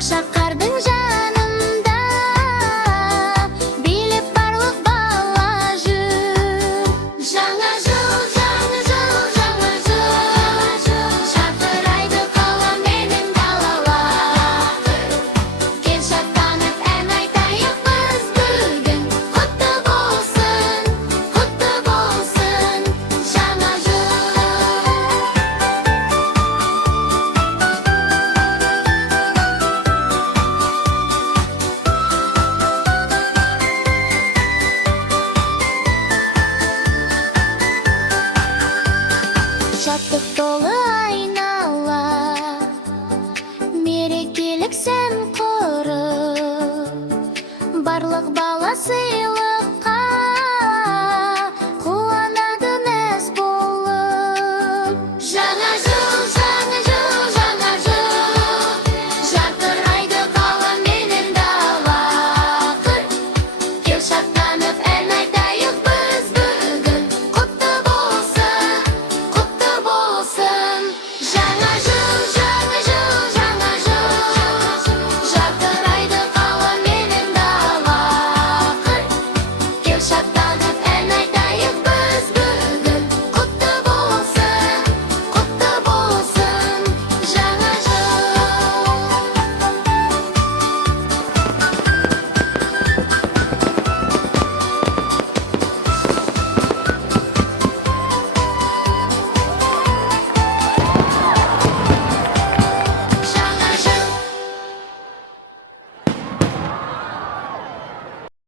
шаққардың жанында, билеп барлық бала жүр. Жаңа жыл, жаңа жыл, жаңа жыл, шақырайды қала менің балалар. Кел шаттанып ән айтайық біз бүгін, құтты болсын жаңа жыл. Шаттық толы айнала, мерекелік сән құрып, барлық бала сыйлы